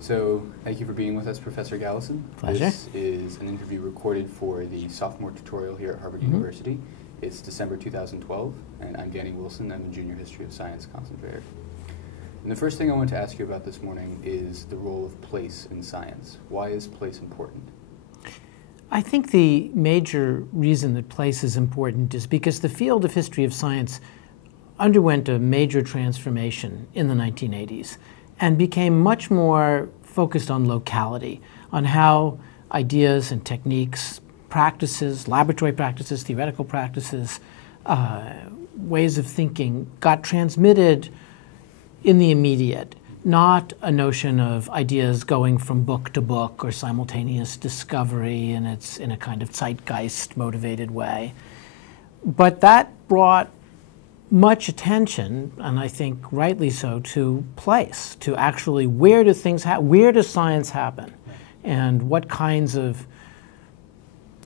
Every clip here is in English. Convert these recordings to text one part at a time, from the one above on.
So, thank you for being with us, Professor Gallison. Pleasure. This is an interview recorded for the Sophomore tutorial here at Harvard University. It's December 2012, and I'm Danny Wilson. I'm a Junior History of Science concentrator. And the first thing I want to ask you about this morning is the role of place in science. Why is place important? I think the major reason that place is important is because the field of history of science underwent a major transformation in the 1980s and became much more focused on locality, on how ideas and techniques, practices, laboratory practices, theoretical practices, ways of thinking got transmitted in the immediate, not a notion of ideas going from book to book or simultaneous discovery in a kind of zeitgeist-motivated way. But that brought much attention, and I think rightly so, to place, to actually where do things where does science happen, and what kinds of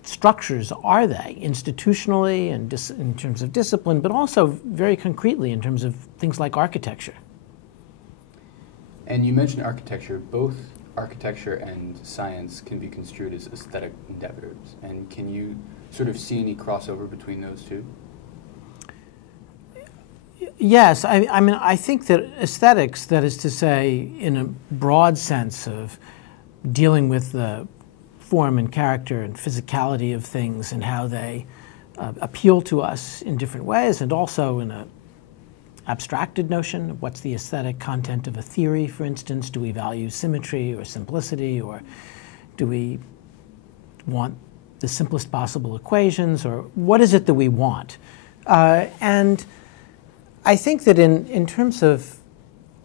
structures are they institutionally and in terms of discipline, but also very concretely in terms of things like architecture. And you mentioned architecture. Both architecture and science can be construed as aesthetic endeavors. And can you sort of see any crossover between those two? Yes, I mean, I think that aesthetics, that is to say, in a broad sense of dealing with the form and character and physicality of things and how they appeal to us in different ways, and also in a abstracted notion of what's the aesthetic content of a theory, for instance. Do we value symmetry or simplicity, or do we want the simplest possible equations, or what is it that we want? And I think that in terms of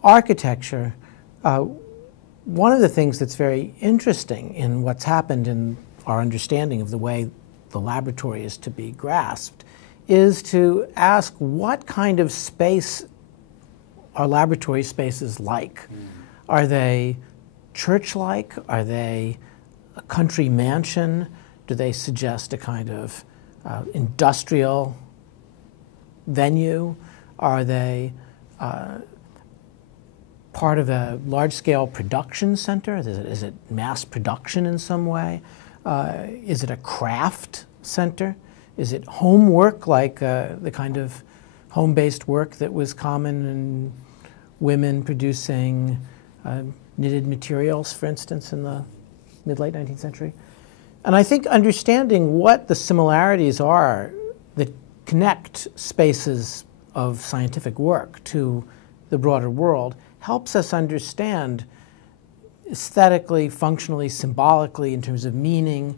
architecture, one of the things that's very interesting in what's happened in our understanding of the way the laboratory is to be grasped is to ask what kind of space are laboratory spaces like? Are they church-like? Are they a country mansion? Do they suggest a kind of industrial venue? Are they part of a large-scale production center? Is it mass production in some way? Is it a craft center? Is it homework, like the kind of home-based work that was common in women producing knitted materials, for instance, in the mid-late 19th century? And I think understanding what the similarities are that connect spaces of scientific work to the broader world helps us understand aesthetically, functionally, symbolically, in terms of meaning,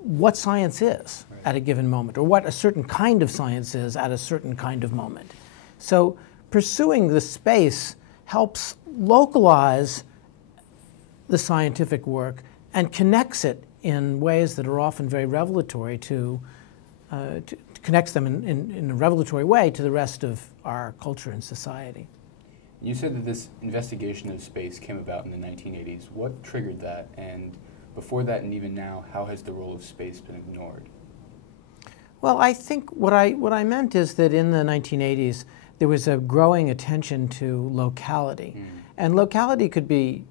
what science is at a given moment, or what a certain kind of science is at a certain kind of moment. So pursuing the space helps localize the scientific work and connects it in ways that are often very revelatory connects them in a revelatory way to the rest of our culture and society. You said that this investigation of space came about in the 1980s. What triggered that? And before that and even now, how has the role of space been ignored? Well, I think what I meant is that in the 1980s, there was a growing attention to locality. And locality could be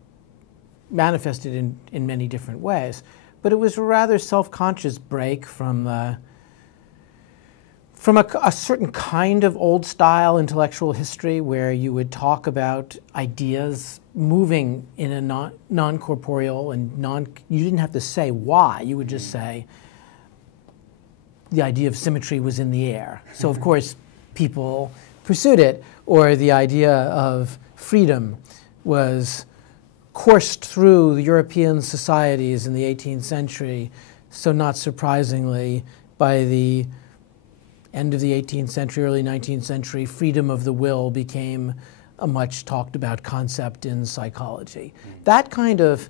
manifested in many different ways. But it was a rather self-conscious break from a certain kind of old-style intellectual history where you would talk about ideas moving in a non-corporeal and you didn't have to say why. You would just say the idea of symmetry was in the air. So, of course, people pursued it. Or the idea of freedom was coursed through European societies in the 18th century. So not surprisingly, by the end of the 18th century, early 19th century, freedom of the will became a much talked about concept in psychology. That kind of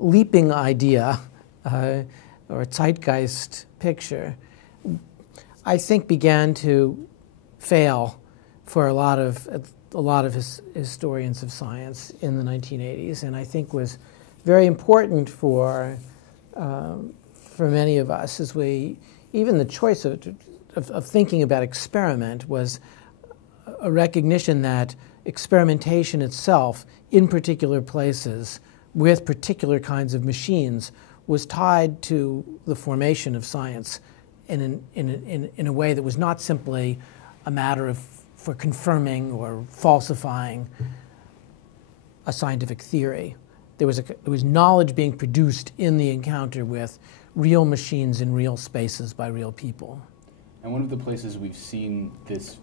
leaping idea or zeitgeist picture, I think, began to fail for a lot of historians of science in the 1980s, and I think was very important for many of us as even the choice of thinking about experiment was a recognition that experimentation itself in particular places with particular kinds of machines was tied to the formation of science in a way that was not simply a matter of for confirming or falsifying a scientific theory. There was knowledge being produced in the encounter with real machines in real spaces by real people. And one of the places we've seen this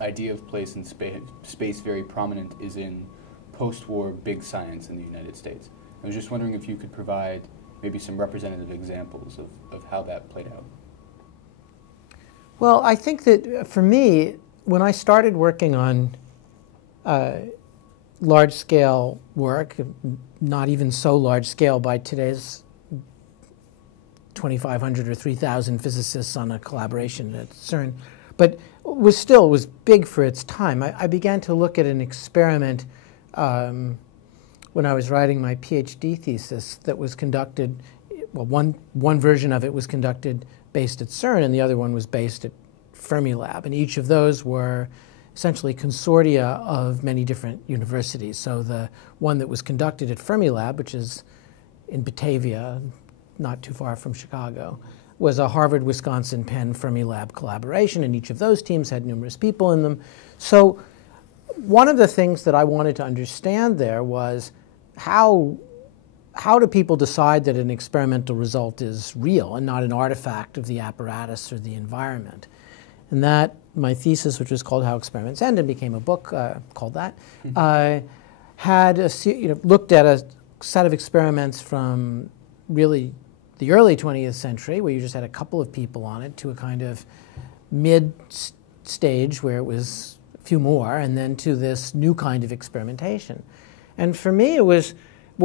idea of place and space very prominent is in post-war big science in the United States. I was just wondering if you could provide maybe some representative examples of how that played out. Well, I think that for me, when I started working on large-scale work, not even so large-scale by today's 2,500 or 3,000 physicists on a collaboration at CERN, but was big for its time. I began to look at an experiment when I was writing my PhD thesis that was conducted. Well, one version of it was conducted based at CERN, and the other one was based at Fermilab, and each of those were essentially consortia of many different universities. So the one that was conducted at Fermilab, which is in Batavia, not too far from Chicago, was a Harvard, Wisconsin, Penn Fermilab collaboration, and each of those teams had numerous people in them. So one of the things that I wanted to understand there was how do people decide that an experimental result is real and not an artifact of the apparatus or the environment? And that, my thesis, which was called How Experiments End, and became a book called that, had looked at a set of experiments from really the early 20th century, where you just had a couple of people on it, to a kind of mid-stage where it was a few more, and then to this new kind of experimentation. And for me, what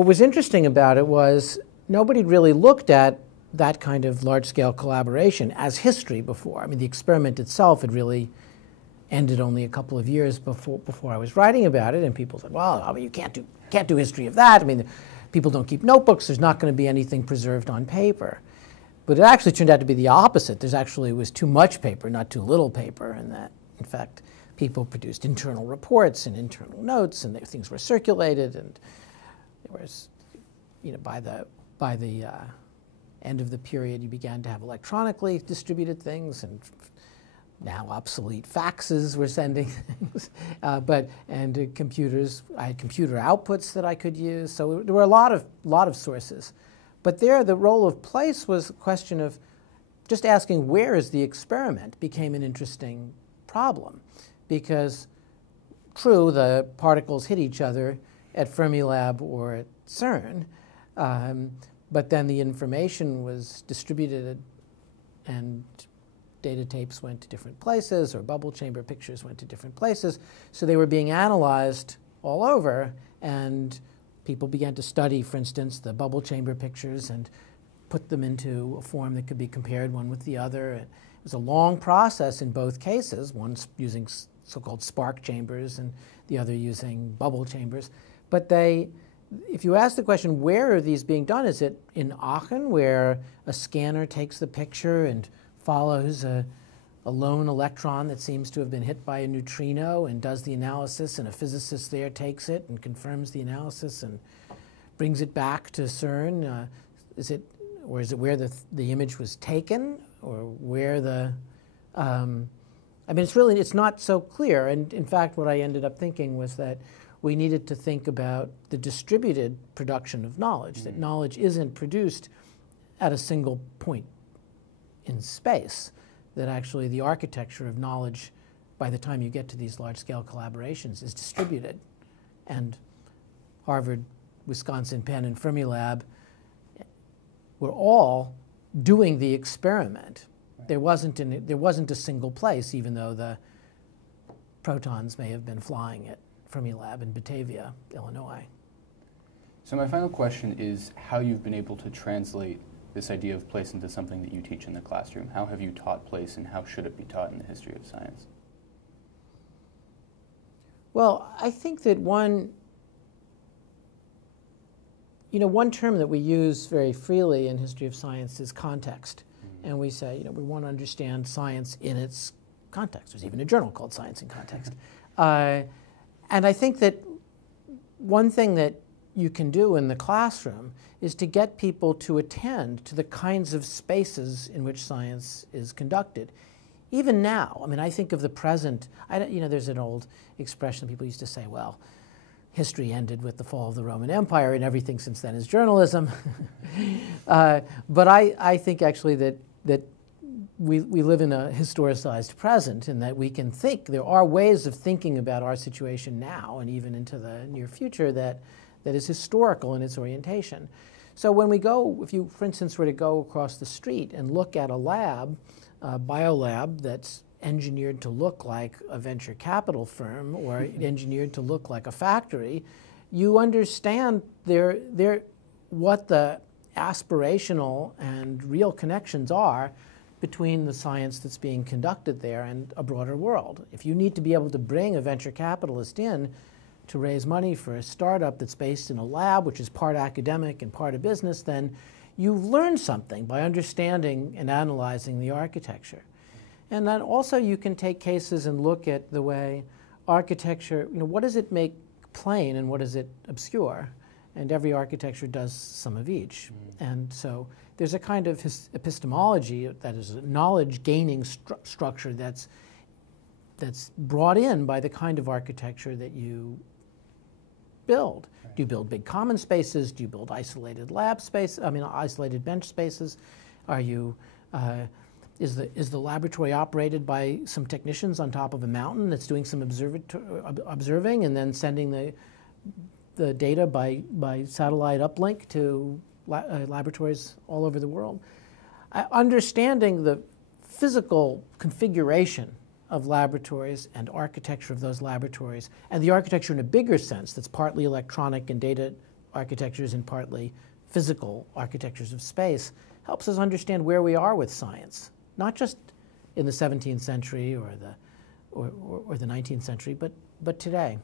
was interesting about it was nobody really looked at that kind of large-scale collaboration as history before. I mean, the experiment itself had really ended only a couple of years before I was writing about it, and people said, well, I mean, you can't do history of that. I mean, people don't keep notebooks. There's not going to be anything preserved on paper. But it actually turned out to be the opposite. Was too much paper, not too little paper, and that, in fact, people produced internal reports and internal notes, and things were circulated, and there was, by the end of the period, you began to have electronically distributed things, and now obsolete faxes were sending things, and computers. I had computer outputs that I could use, so there were a lot of sources. But there, the role of place was a question of just asking where is the experiment became an interesting problem, because true, the particles hit each other at Fermilab or at CERN, but then the information was distributed, and data tapes went to different places, or bubble chamber pictures went to different places. So they were being analyzed all over, and people began to study, for instance, the bubble chamber pictures and put them into a form that could be compared one with the other. It was a long process in both cases, one using so-called spark chambers and the other using bubble chambers. But if you ask the question, where are these being done? Is it in Aachen, where a scanner takes the picture and follows a lone electron that seems to have been hit by a neutrino and does the analysis, and a physicist there takes it and confirms the analysis and brings it back to CERN? Is it where the image was taken, or where the I mean, it's not so clear. And in fact, what I ended up thinking was that we needed to think about the distributed production of knowledge, that knowledge isn't produced at a single point in space, that actually the architecture of knowledge, by the time you get to these large-scale collaborations, is distributed. And Harvard, Wisconsin, Penn, and Fermilab were all doing the experiment. There wasn't a single place, even though the protons may have been flying at Fermilab in Batavia, Illinois. So my final question is how you've been able to translate this idea of place into something that you teach in the classroom. How have you taught place, and how should it be taught in the history of science? Well, I think that one term that we use very freely in history of science is context. And we say, we want to understand science in its context. There's even a journal called Science in Context. And I think that one thing that you can do in the classroom is to get people to attend to the kinds of spaces in which science is conducted. Even now, I mean, I think of the present, there's an old expression people used to say, well, history ended with the fall of the Roman Empire and everything since then is journalism. But I think actually that we live in a historicized present, and that we can think, there are ways of thinking about our situation now and even into the near future that is historical in its orientation. So when we go, if you, for instance, were to go across the street and look at a lab, a biolab that's engineered to look like a venture capital firm or engineered to look like a factory, you understand what the aspirational and real connections are between the science that's being conducted there and a broader world. If you need to be able to bring a venture capitalist in to raise money for a startup that's based in a lab, which is part academic and part of business, then you've learned something by understanding and analyzing the architecture. And then also you can take cases and look at the way architecture, what does it make plain and what does it obscure? And every architecture does some of each. And so there's a kind of epistemology, that is a knowledge-gaining structure that's brought in by the kind of architecture that you build. Right. Do you build big common spaces? Do you build isolated isolated bench spaces? Are you, is the laboratory operated by some technicians on top of a mountain that's doing some observing and then sending the data by satellite uplink to laboratories all over the world? Understanding the physical configuration of laboratories and architecture of those laboratories, and the architecture in a bigger sense that's partly electronic and data architectures and partly physical architectures of space, helps us understand where we are with science, not just in the 17th century or the 19th century, but today.